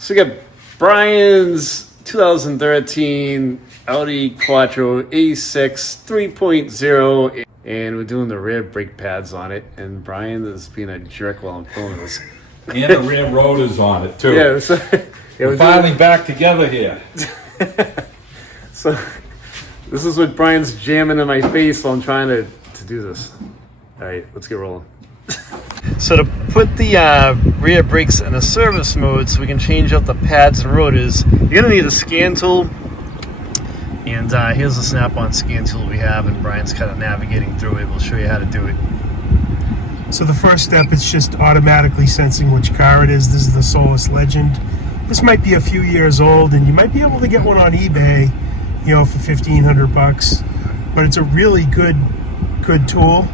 So we got Brian's 2013 Audi Quattro A6 3.0, and we're doing the rear brake pads on it. And Brian is being a jerk while I'm filming this. And the rear rotors on it too. Yeah, so, we're finally back together here. So this is what Brian's jamming in my face while I'm trying to do this. All right, let's get rolling. So to put the rear brakes in a service mode so we can change out the pads and rotors, you're going to need a scan tool. And here's the snap-on scan tool we have, and Brian's kind of navigating through it. We'll show you how to do it. So the first step, it's just automatically sensing which car it is. This is the Solus Legend. This might be a few years old, and you might be able to get one on eBay, you know, for $1,500. But it's a really good tool,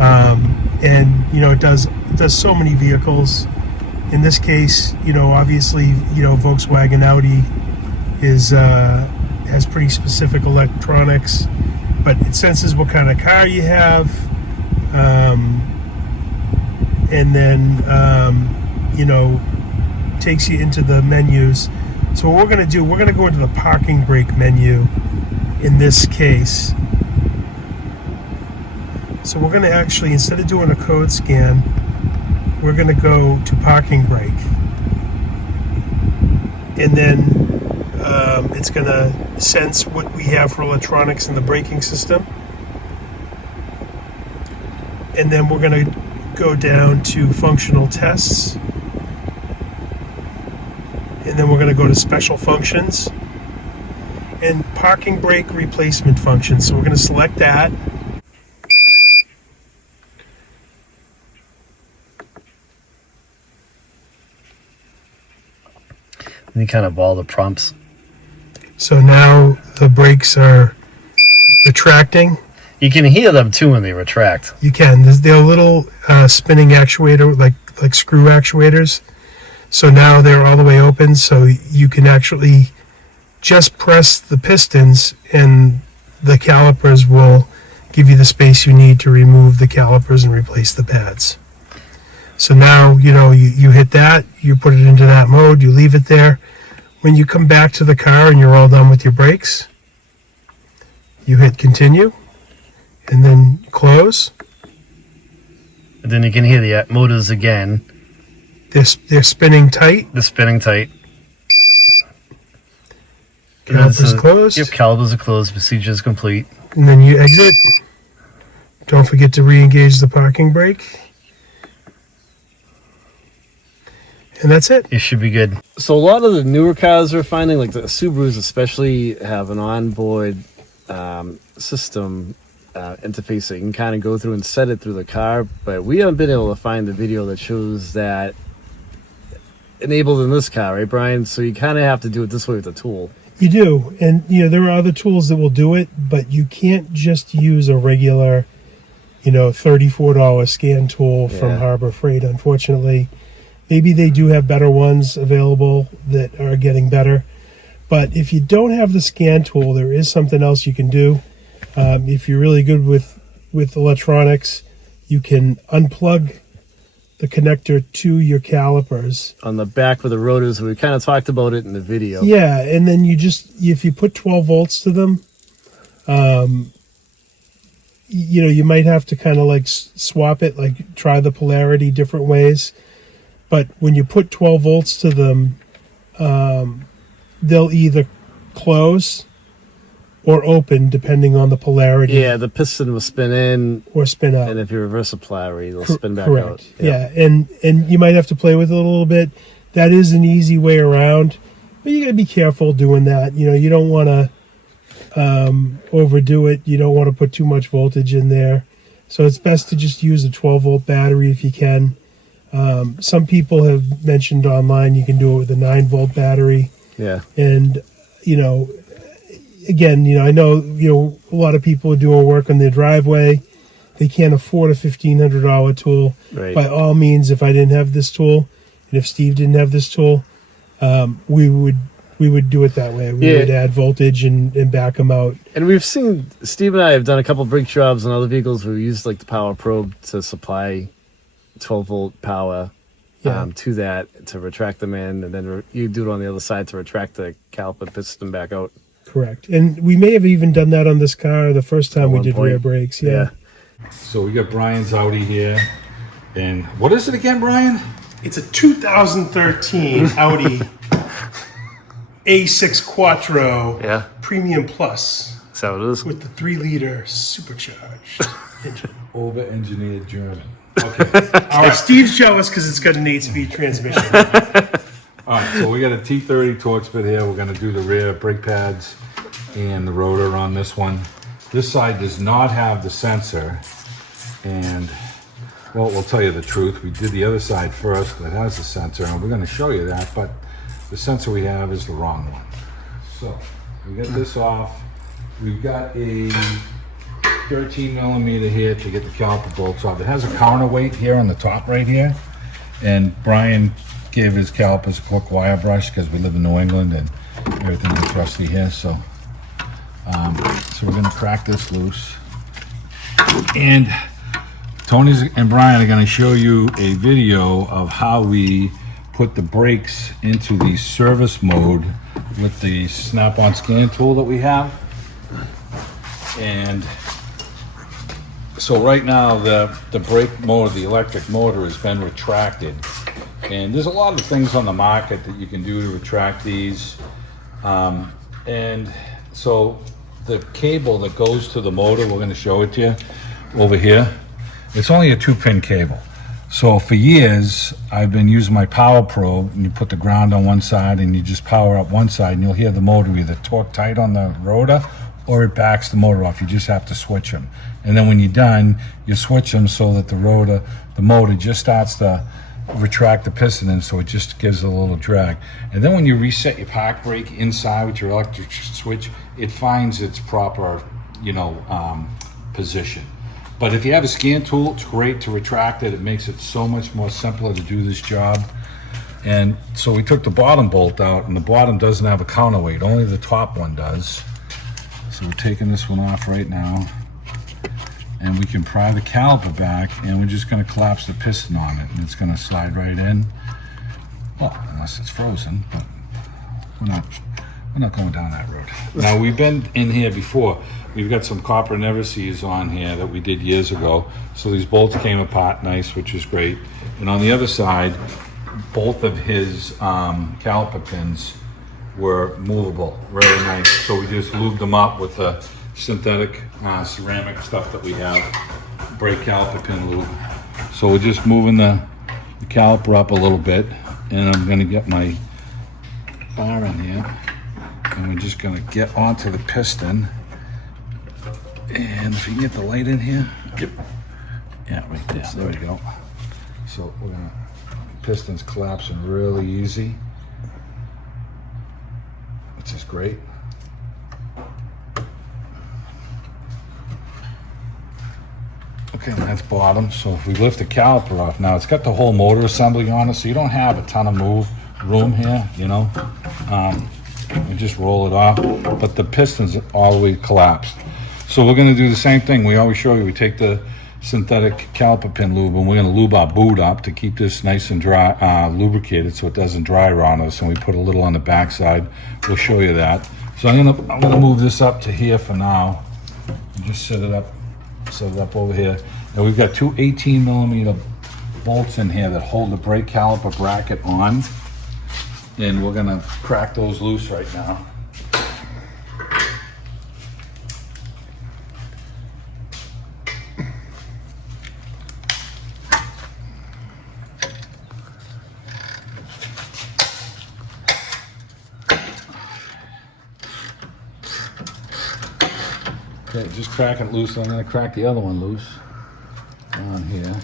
and you know it does so many vehicles. In this case, you know, obviously, you know, Volkswagen Audi has pretty specific electronics, but it senses what kind of car you have. And then, you know, takes you into the menus. So what we're going to do, we're going to go into the parking brake menu in this case. So we're going to actually, instead of doing a code scan, we're going to go to parking brake. And then it's going to sense what we have for electronics in the braking system. And then we're going to go down to functional tests, and then we're going to go to special functions and parking brake replacement functions. So we're going to select that. Any kind of all the prompts. So now the brakes are retracting. You can hear them too when they retract. You can. They're a little spinning actuator, like screw actuators. So now they're all the way open, so you can actually just press the pistons and the calipers will give you the space you need to remove the calipers and replace the pads. So now, you know, you hit that, you put it into that mode, you leave it there. When you come back to the car and you're all done with your brakes, you hit continue. And then close. And then you can hear the motors again. They're spinning tight. They're spinning tight. Calipers closed. Yep, calipers are closed. Procedure is complete. And then you exit. Don't forget to re-engage the parking brake. And that's it. You should be good. So a lot of the newer cars we're finding, like the Subarus especially, have an onboard system interface that you can kind of go through and set it through the car, but we haven't been able to find the video that shows that enabled in this car, right, Brian? So you kind of have to do it this way with the tool. You do, and you know there are other tools that will do it, but you can't just use a regular, you know, $34 scan tool from Harbor Freight. Unfortunately, maybe they do have better ones available that are getting better, but if you don't have the scan tool, there is something else you can do. If you're really good with electronics, you can unplug the connector to your calipers. On the back of the rotors, we kind of talked about it in the video. Yeah, and then if you put 12 volts to them, you know, you might have to kind of like swap it, like try the polarity different ways. But when you put 12 volts to them, they'll either close or open depending on the polarity. Yeah, the piston will spin in or spin out. And if you reverse the polarity, they'll spin back correct. out. Yeah, and you might have to play with it a little bit. That is an easy way around, but you got to be careful doing that. You know, you don't want to overdo it. You don't want to put too much voltage in there. So it's best to just use a 12-volt battery if you can. Some people have mentioned online you can do it with a 9-volt battery. Yeah. And, you know, again, you know, I know, you know, a lot of people are doing work on their driveway. They can't afford a $1,500 tool. Right. By all means, if I didn't have this tool, and if Steve didn't have this tool, we would do it that way. We would add voltage and back them out. And we've seen, Steve and I have done a couple brake jobs on other vehicles where we used like the power probe to supply 12-volt power. Yeah. to that to retract them in, and then you do it on the other side to retract the caliper piston back out. Correct. And we may have even done that on this car the first time we one did point. rear brakes. Yeah. So we got Brian's Audi here. And what is it again, Brian? It's a 2013 Audi A6 Quattro Yeah. Premium Plus Is that what it is? with the 3-liter supercharged engine. Over-engineered German. Okay. All right. Steve's jealous because it's got an 8-speed transmission. All right, so we got a T30 torque bit here. We're going to do the rear brake pads and the rotor on this one. This side does not have the sensor. And, well, we'll tell you the truth. We did the other side first that has the sensor, and we're going to show you that. But the sensor we have is the wrong one. So we got this off. We've got a 13 millimeter here to get the caliper bolts off. It has a counterweight here on the top right here. And Brian gave his calipers a quick wire brush because we live in New England and everything is rusty here. So we're going to crack this loose. And Tony and Brian are going to show you a video of how we put the brakes into the service mode with the snap-on scan tool that we have. And so right now the brake motor, the electric motor, has been retracted. And there's a lot of things on the market that you can do to retract these. And so the cable that goes to the motor, we're going to show it to you over here. It's only a 2-pin cable. So for years, I've been using my power probe, and you put the ground on one side and you just power up one side, and you'll hear the motor either torque tight on the rotor or it backs the motor off. You just have to switch them. And then when you're done, you switch them so that the motor just starts to retract the piston in, so it just gives a little drag. And then when you reset your park brake inside with your electric switch, it finds its proper, position. But if you have a scan tool, it's great to retract it. It makes it so much more simpler to do this job. And so we took the bottom bolt out, and the bottom doesn't have a counterweight, only the top one does. So we're taking this one off right now. And we can pry the caliper back, and we're just going to collapse the piston on it, and it's going to slide right in. Well, unless it's frozen, but we're not going down that road. Now, we've been in here before. We've got some copper never-sees on here that we did years ago. So these bolts came apart nice, which is great. And on the other side, both of his caliper pins were movable, really nice. So we just lubed them up with the synthetic ceramic stuff that we have, brake caliper pin lube. So we're just moving the caliper up a little bit, and I'm going to get my bar in here, and we're just going to get onto the piston. And if you can get the light in here, yep, yeah, right there. There we go. So we're going to piston's collapsing really easy, which is great. Okay, that's bottom. So if we lift the caliper off, now it's got the whole motor assembly on it, so you don't have a ton of room here, You just roll it off, but the piston's all the way collapsed. So we're going to do the same thing. We always show you. We take the synthetic caliper pin lube, and we're going to lube our boot up to keep this nice and dry, lubricated, so it doesn't dry on us. And we put a little on the back side. We'll show you that. So I'm gonna move this up to here for now, and just set it up over here. And we've got two 18 millimeter bolts in here that hold the brake caliper bracket on, and we're gonna crack those loose right now. Okay, just crack it loose. I'm going to crack the other one loose on here.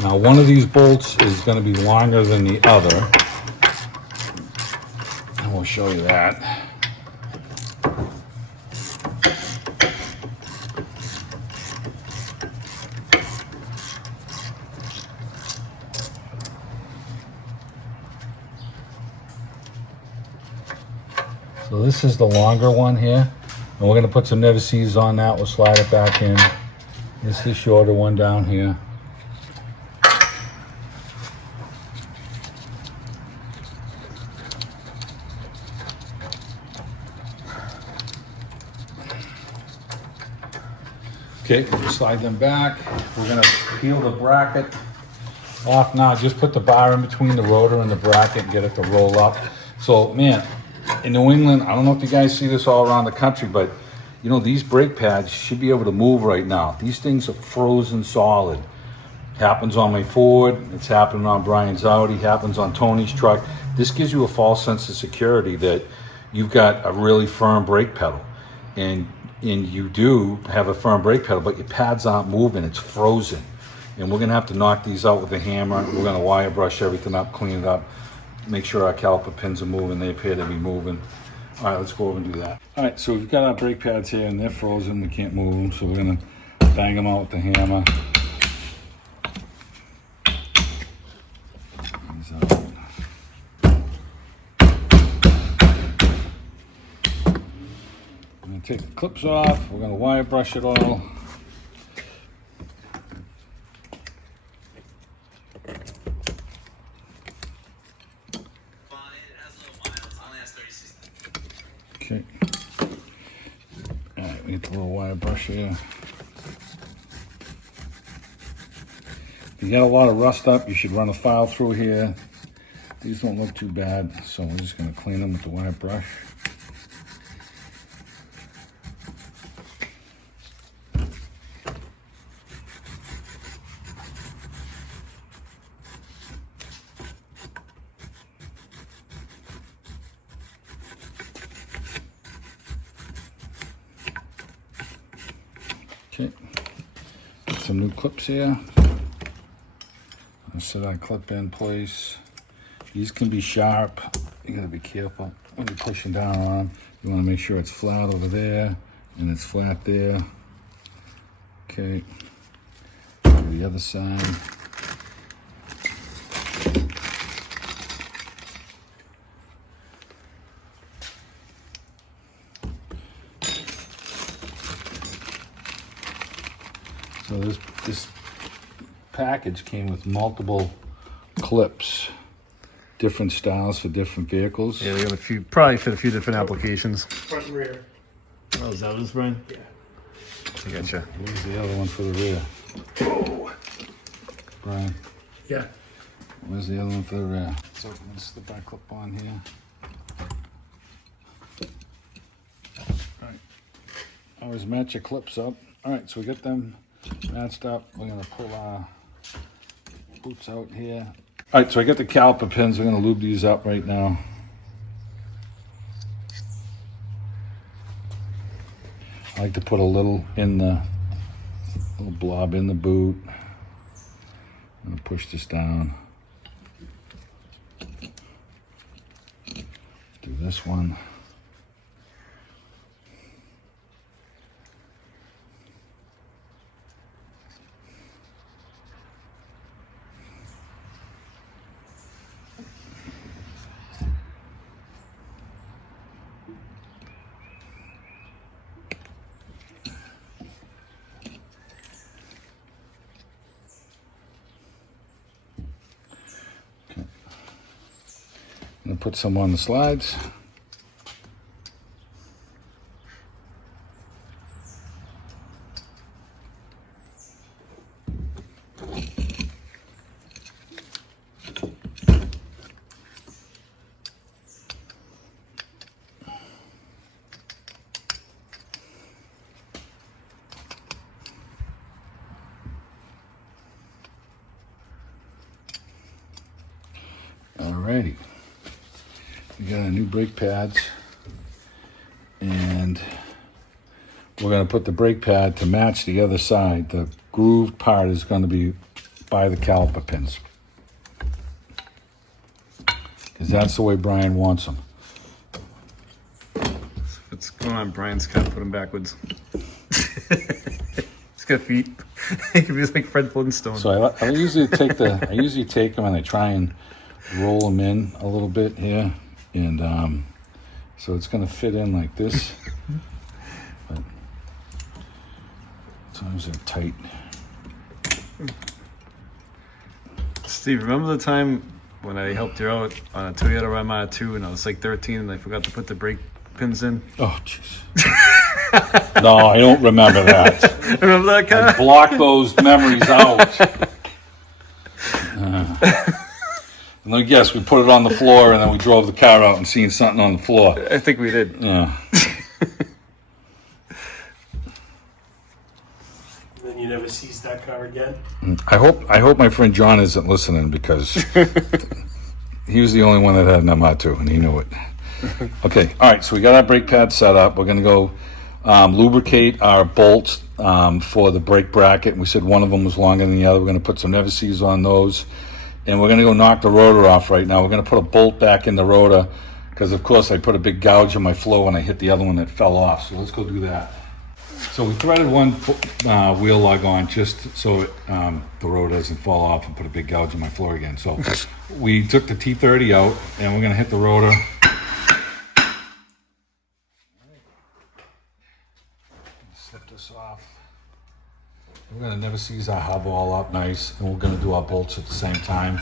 Now, one of these bolts is going to be longer than the other, and we'll show you that. So this is the longer one here. And we're gonna put some never sees on that. We'll slide it back in. This is the shorter one down here. Okay, we'll slide them back. We're gonna peel the bracket off now. Just put the bar in between the rotor and the bracket and get it to roll up. So, man, in New England, I don't know if you guys see this all around the country, but you know, these brake pads should be able to move right now. These things are frozen solid. Happens on my Ford, it's happening on Brian's Audi, happens on Tony's truck. This gives you a false sense of security that you've got a really firm brake pedal. And you do have a firm brake pedal, but your pads aren't moving, it's frozen. And we're gonna have to knock these out with a hammer. We're gonna wire brush everything up, clean it up, make sure our caliper pins are moving. They appear to be moving. All right, let's go over and do that. All right, so we've got our brake pads here and they're frozen, we can't move them, so we're gonna bang them out with the hammer. I'm gonna take the clips off, we're gonna wire brush it all. Okay. All right, we get the little wire brush here. If you got a lot of rust up, you should run a file through here. These don't look too bad, so we're just gonna clean them with the wire brush. Okay, got some new clips here. I'll set that clip in place. These can be sharp. You gotta be careful when you're pushing down on them. You wanna make sure it's flat over there and it's flat there. Okay, go to the other side. So this package came with multiple clips, different styles for different vehicles. Yeah, they got a few, probably fit a few different applications. Front and rear. Oh, is that what it's, Brian? Yeah. I gotcha. Where's the other one for the rear? Oh. Brian, Yeah. where's the other one for the rear? So let's the back clip on here. All right, always match your clips up. All right, so we got them matched up. We're gonna pull our boots out here. All right, so I got the caliper pins. We're gonna lube these up right now. I like to put a little in the little blob in the boot. I'm gonna push this down. Do this one. I'm gonna put some on the slides. Alrighty. We got our new brake pads, and we're going to put the brake pad to match the other side. The grooved part is going to be by the caliper pins, because that's the way Brian wants them. What's going on, Brian's kind of put him backwards. He's got feet. He could be like Fred Flintstone. So I usually take them and I try and roll them in a little bit here, and So it's going to fit in like this. But sometimes they're tight. Steve, remember the time when I helped you out on a Toyota Ramada 2 and I was like 13 and I forgot to put the brake pins in? Oh, jeez. No, I don't remember that. Remember that car? I blocked those memories out. And then, yes, we put it on the floor and then we drove the car out and seen something on the floor. I think we did. Yeah. Then you never seized that car again? I hope my friend John isn't listening because he was the only one that had an MR2 and he knew it. Okay, all right, so we got our brake pad set up. We're going to go lubricate our bolts for the brake bracket. And we said one of them was longer than the other. We're going to put some Never-Seez on those. And we're going to go knock the rotor off right now. We're going to put a bolt back in the rotor because, of course, I put a big gouge in my flow when I hit the other one that fell off. So let's go do that. So we threaded one wheel lug on just so the rotor doesn't fall off and put a big gouge in my floor again. So we took the T30 out and we're going to hit the rotor. Slip this off. We're going to never seize our hub all up nice, and we're going to do our bolts at the same time.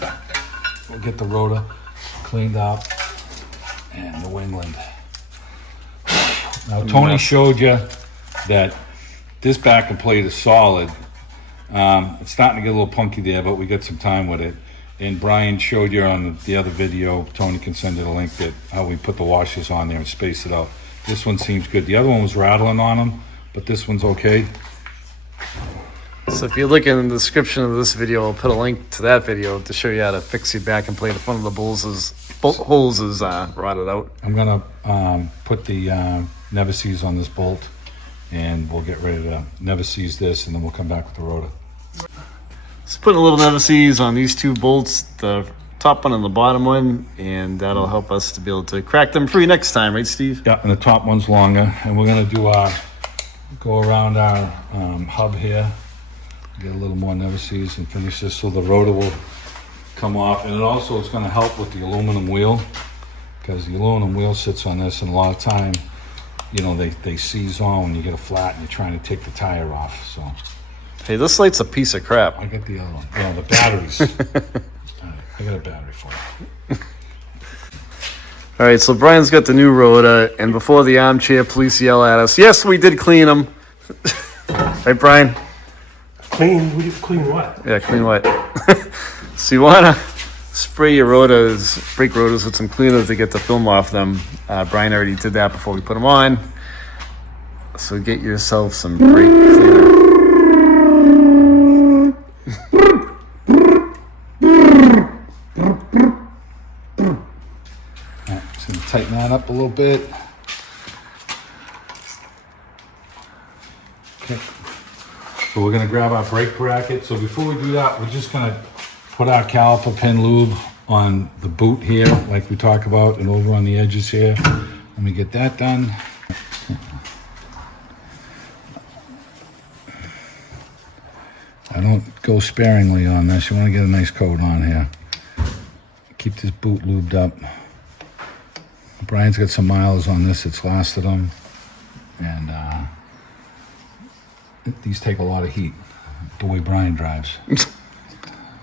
We'll get the rotor cleaned up and the wingland. Now, Tony showed you that this back plate is solid. It's starting to get a little punky there, but we got some time with it. And Brian showed you on the other video, Tony can send you the link, that how we put the washers on there and space it out. This one seems good. The other one was rattling on them, but this one's okay. So if you look in the description of this video, I'll put a link to that video to show you how to fix your back and plate. The front of the holes is rotted out. I'm going to put the Never-Seez on this bolt, and we'll get ready to Never-Seez this, and then we'll come back with the rotor. Just putting a little Never-Seez on these two bolts, the top one and the bottom one, and that'll help us to be able to crack them free next time, right, Steve? Yeah, and the top one's longer, and we're going to do go around our hub here, get a little more Never-Seez and finish this so the rotor will come off. And it also is going to help with the aluminum wheel, because the aluminum wheel sits on this, and a lot of time, you know, they seize on when you get a flat and you're trying to take the tire off. So Hey, this light's a piece of crap. I got the other one. Yeah, the batteries. All right, I got a battery for it. All right, so Brian's got the new rotor, and before the armchair police yell at us, yes, we did clean them. Right, Brian? Clean what? Yeah, clean what? So you want to spray your rotors, brake rotors with some cleaner to get the film off them. Brian already did that before we put them on. So get yourself some brake cleaner. Just gonna tighten that up a little bit. Okay. So we're gonna grab our brake bracket. So before we do that, we're just gonna put our caliper pin lube on the boot here, like we talked about, and over on the edges here. Let me get that done. I don't go sparingly on this. You want to get a nice coat on here. Keep this boot lubed up. Brian's got some miles on this. It's lasted him. And these take a lot of heat, the way Brian drives.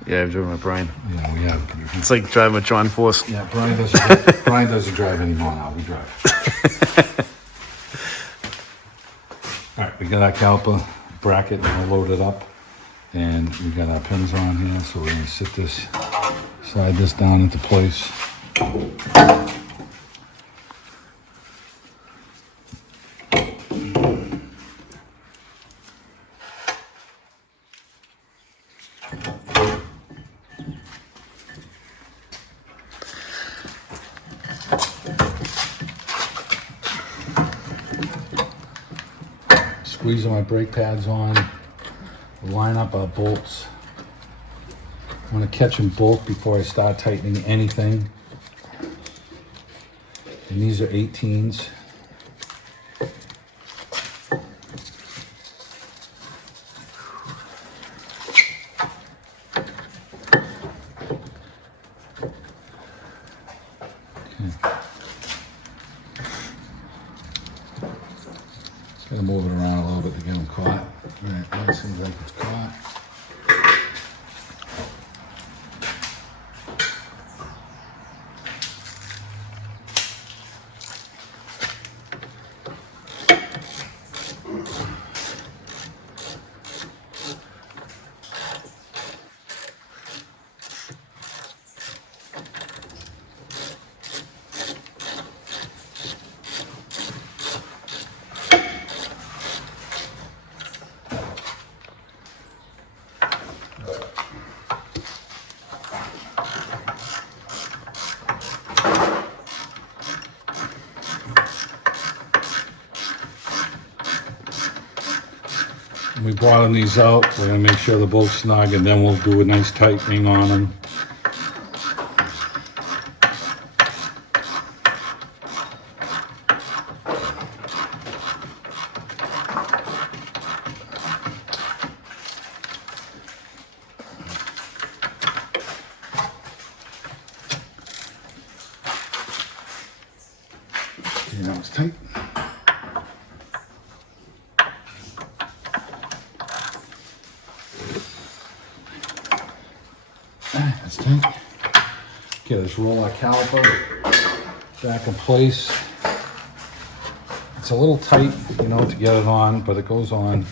Yeah, I've driven with Brian. Yeah, we have. It's like driving with John Force. Yeah, Brian doesn't drive anymore now. We drive. All right, we got our caliper bracket all loaded up. And we got our pins on here, so we're gonna slide this down into place. Squeezing my brake pads on. Line up our bolts. I'm going to catch them both before I start tightening anything. And these are 18s. Okay. to move it around a little bit to get them caught. Right, that seems like it's caught. We bottom these out, we're gonna make sure they're both snug, and then we'll do a nice tightening on them. Okay, that was tight. That's tight. Okay, let's roll our caliper back in place. It's a little tight, you know, to get it on, but it goes on.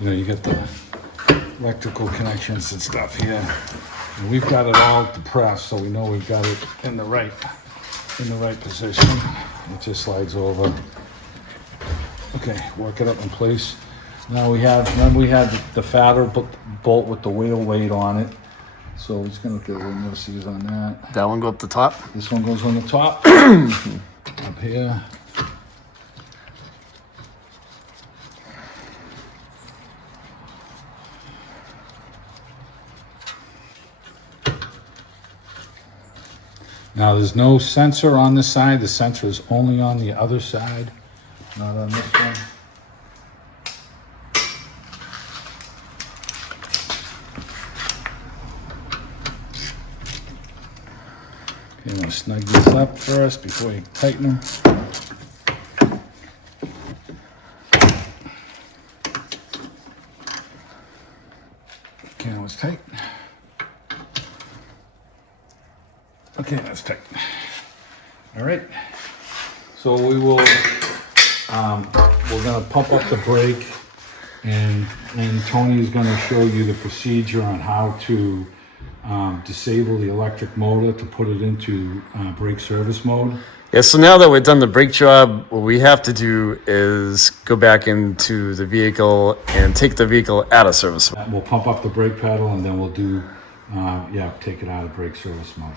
You know, you get the electrical connections and stuff here. And we've got it all depressed, so we know we've got it in the right position. It just slides over. Okay, work it up in place. Now remember we had the fatter bolt with the wheel weight on it. So we're just gonna get a little notices on that. That one go up the top? This one goes on the top. Up here. Now there's no sensor on this side. The sensor is only on the other side, not on this one. Okay, I'm gonna snug these up first before you tighten them. Okay, now it's tight. Okay, that's tight. All right. So we will, we're gonna pump up the brake, and Tony is gonna show you the procedure on how to disable the electric motor to put it into brake service mode. Yeah, so now that we've done the brake job, what we have to do is go back into the vehicle and take the vehicle out of service. We'll pump up the brake pedal, and then we'll do, take it out of brake service mode.